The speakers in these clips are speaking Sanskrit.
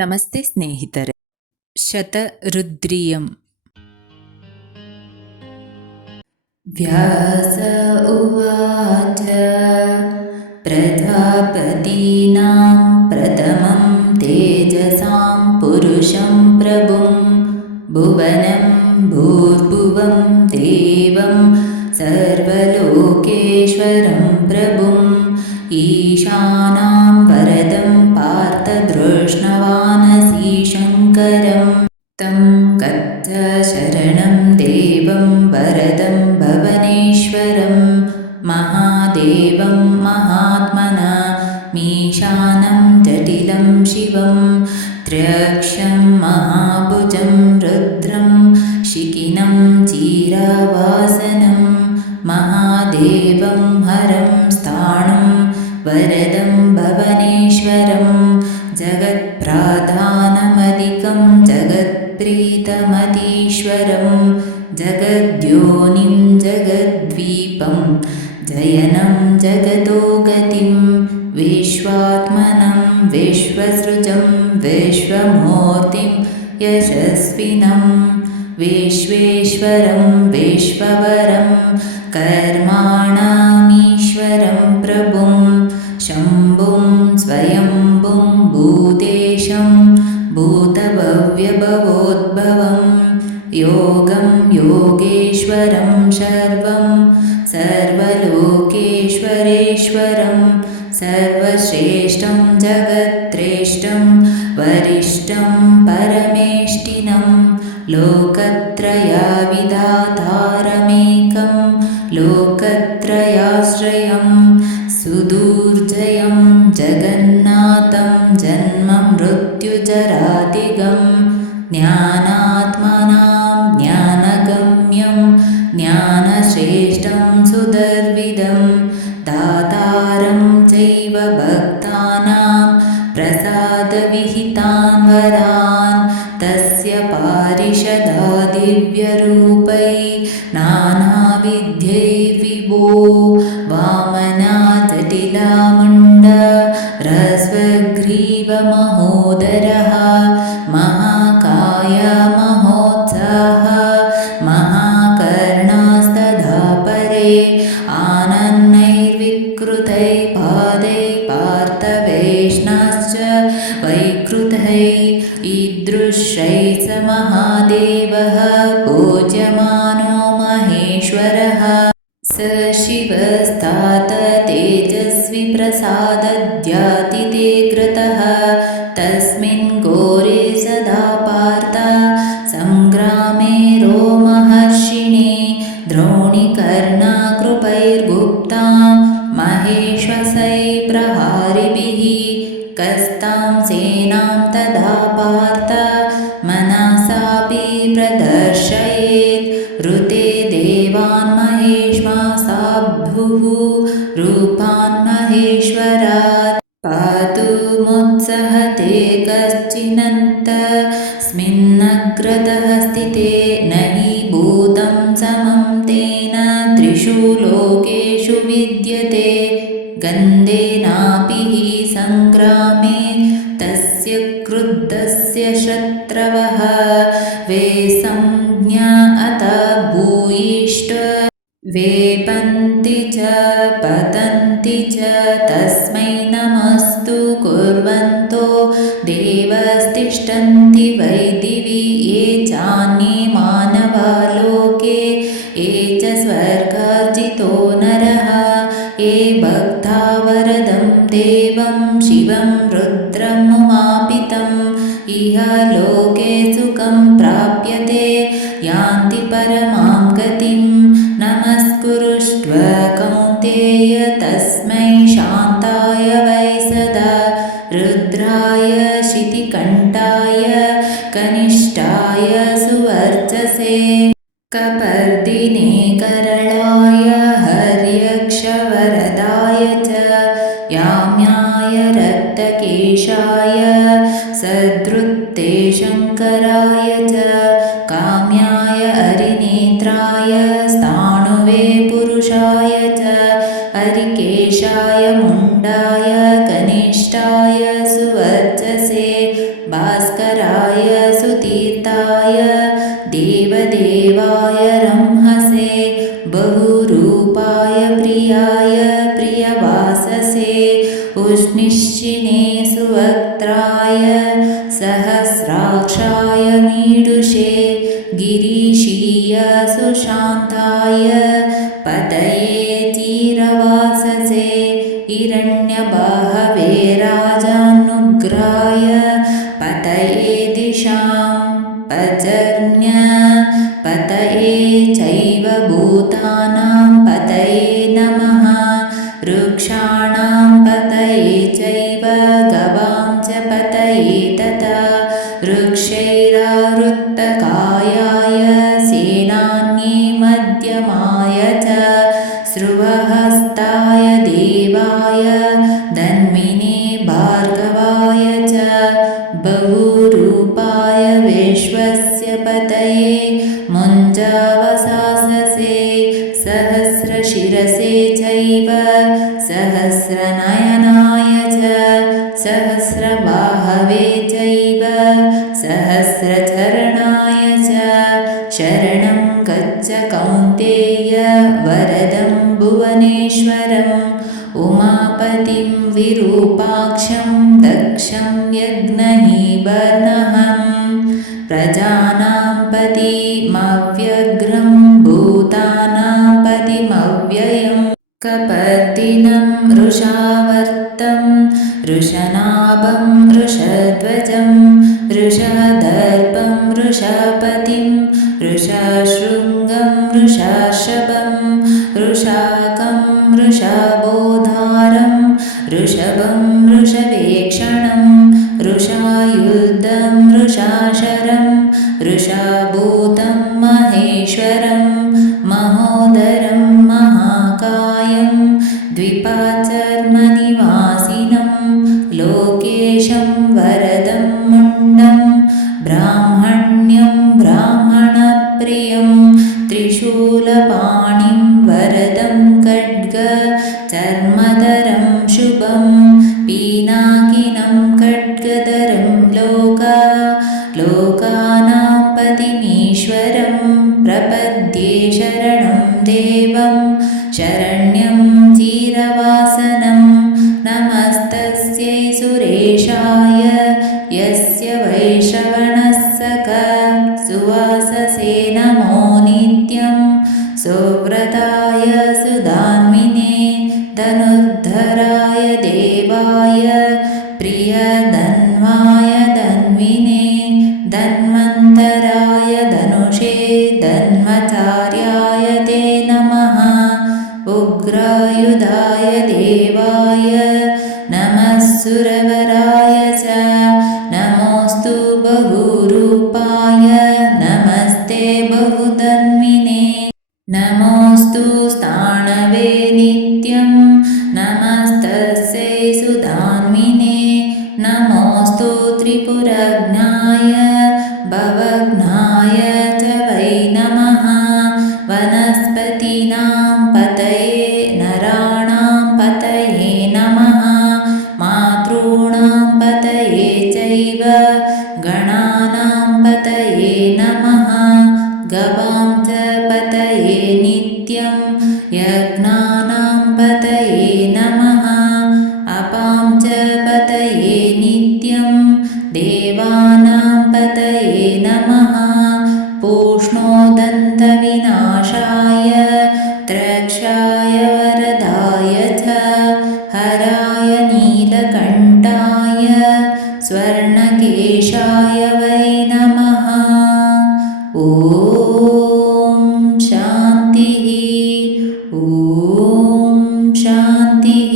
ನಮಸ್ತೆ ಸ್ನೇಹಿತರೆ. ಶತರುದ್ರಿಯಂ. ವ್ಯಾಸ ಉವಾಚ ಪ್ರಜಾಪತೀನಾಂ ಪ್ರಥಮಂ ತೇಜಸಾಂ ಪುರುಷಂ ಪ್ರಭುಂ ಭುವನಂ ಭೂರ್ಭುವಂ ದೇವಂ ಸರ್ವಲೋಕೇಶ್ವರಂ ಪ್ರಭುಂ ಈಶಾನಾಂ ವರದಂ ಪಾರ್ಥ ದೃಷ್ಣವಾನಸಿ ಶಂಕರಂ तं गच्छ शरणं देवं वरदं भुवनेश्वरं महादेवं महात्मना मीशानं जटिलं शिवं त्र्यक्षं महाभुजं रुद्रं शिखिनं चिरवासनं महादेवं हरं स्थाणुं वरदं भुवनेश्वरं जगत्प्राधानमधिकं जगत्प्रीतमतीश्वरं जगद्योनिं जगद्वीपं जयनं जगतो गतिं विश्वात्मनं विश्वसृजं विश्वमूर्तिं यशस्विनं विश्वेश्वरं विश्ववरं कर्माणामीश्वरं प्रभुं शम्भुं स्वयम्भुं भूतेशं भूतभव्यभवोद्भवं योगं योगेश्वरं सर्वं सर्वलोकेश्वरेश्वरं सर्वश्रेष्ठं जगत्श्रेष्ठं वरिष्ठं परमेष्टिनं लोकत्रयविधातारमेकं लोकत्रयाश्रयं सुदुर्जयं जगन्नाथं जन्ममृत्युजरादिगं ज्ञानात्मनां ज्ञानगम्यं ज्ञानश्रेष्ठं सुदर्विदं दातारं चैव भक्तानां प्रसादविहितान् वरान् तस्य पारिषदादिव्यरूपै नानाविध्यैर्विभो वामना जटिलामुण्ड ह्रस्वग्रीवमहोदरः महाकाय महोत्साह महाकर्णास्तथा परे आनन्दैर्विकृतैः पादैः पार्थवेष्णाश्च वैकृतैः ईदृशैः स महादेवः पूज्यमानो महेश्वरः स शिवस्तात तेजस्वी प्रसादद्यातिते कृतः तस्मिन् घोरे सदा पार्थ संग्रामे रोमहर्षिणे द्रोणीकर्णकृपैर्गुप्तां महेश्वसै प्रहारिभिः कस्तां सेनां तदा पार्थ मनसापि प्रदर्शयेत् ऋते देवान् महेश्वासाब्धुः रूपान् महेश्वरात् पातुमुत्सहते कश्चिन्नन्तस्मिन्नग्रतः स्थिते न हि भूतं समं तेन त्रिषु लोकेषु विद्यते गन्धेनापि हि सङ्ग्रामे तस्य क्रुद्धस्य शत्रवः वेसंज्ञा अत भूयिष्ठ वेपन्ति च पतन्ति च तस्मै नमस्तु कुर्वन्तो देवस्तिष्ठन्ति वै दिवि ये चान्ये मानवा लोके ये च स्वर्गार्जितो नरः ये भक्ता वरदं देवं शिवं रुद्रमुमापितम् इह लोके सुखं प्राप्यते यान्ति परमां गतिं नमस्कुरुष्व कौन्तेय तस्मै शान्ताय वै सदा रुद्राय शितिकण्ठाय कनिष्ठाय सुवर्चसे कपर्दिने करलाय हर्यक्षवरदाय च याम्याय रक्तकेशाय सद्रुत्ते शङ्कराय च काम्याय हरिनेत्राय स्थाणुवे पुरुषाय च हरिकेशाय मुण्डाय कनिष्ठाय सुवर्चसे प्रियाय प्रियवाससे उष्णिश्चिने सुवक्त्राय सहस्राक्षाय मीडुषे गिरीशीय सुशान्ताय पतये चिरवाससे हिरण्यबाहवे राजानुग्राय पतये दिशां पजर्न्य पतये चैव भूतानां पतये नमः वृक्षाणां पतये चैव गवां च पतये तथा वृक्षैरावृत्तकायाय सेनान्ये मध्यमाय च स्रुवहस्ताय देवाय धन्विने भार्गवाय च बहुरूपाय विश्वस्य पतये मुञ्जावसाससे सहस्रशिरसे चैव सहस्रनयनाय च सहस्रबाहवे चैव सहस्रचरणाय च शरणं गच्छ कौन्तेय वरदं भुवनेश्वरम् उमापतिं विरूपाक्षं दक्षं यज्ञनिबर्हं प्रजानां पतिमव्यग्रं भूतानां पतिमव्ययम् कपर्दिनं वृषावर्तं वृषनाभं वृषध्वजं वृषदर्पं वृषपतिं वृषशृङ्गं वृषाशभं वृषाकं वृषभोधारं वृषभं वृषवेक्षणं वृषायुधं वृषाशरं वृषभूतं महेश्वरं महोदरं महाकायं द्विपाचर्मनिवासिनं लोकेशं वरदं मुण्डं ब्राह्मण्यं ब्राह्मणप्रियं त्रिशूलपाणिं वरदं खड्गचर्मधरं शुभं पीनाकिनं खड्गधरं लोकानां पतिमीश्वरं प्रपद्ये शरणं देवं शरण्यं चिरवासनं नमस्तस्यै सुरेशाय यस्य वैश्रवणः सखा सुवाससे नमो नित्यं सुव्रताय सुधान्विने धनुर्धराय देवाय प्रियधन्वाय धन्विने धन्वन्तराय धनुषे धन्वचार्याय ते नमः उग्रायुधाय देवाय नमः सुरवराय च नमोऽस्तु बहुरूपाय नमस्ते बहुधन्विने नमोऽस्तु स्थाणवे नित्यं नमस्तस्यै सुधान्विने नमोऽस्तु त्रिपुरज्ञाय भवघ्नाय च वै नमः वनस्पतीनां पतये नराणां पतये नमः मातॄणां पतये चैव गणानां पतये नमः गवां च पतये नित्यं यज्ञानां पतये नमः अपां च पतये नित्यं देवानां पतये नमः पूष्णोदन्तविनाशाय त्रक्षाय वरदाय च हराय नीलकण्ठाय स्वर्णकेशाय वै नमः ॐ शान्तिः ॐ शान्तिः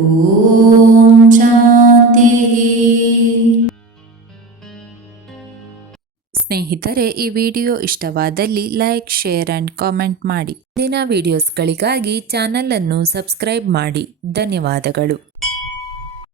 ॐ शान्तिः ಸ್ನೇಹಿತರೆ, ಈ ವಿಡಿಯೋ ಇಷ್ಟವಾದಲ್ಲಿ ಲೈಕ್, ಶೇರ್ ಆ್ಯಂಡ್ ಕಾಮೆಂಟ್ ಮಾಡಿ. ಮುಂದಿನ ವಿಡಿಯೋಸ್ಗಳಿಗಾಗಿ ಚಾನಲ್ ಅನ್ನು ಸಬ್ಸ್ಕ್ರೈಬ್ ಮಾಡಿ. ಧನ್ಯವಾದಗಳು.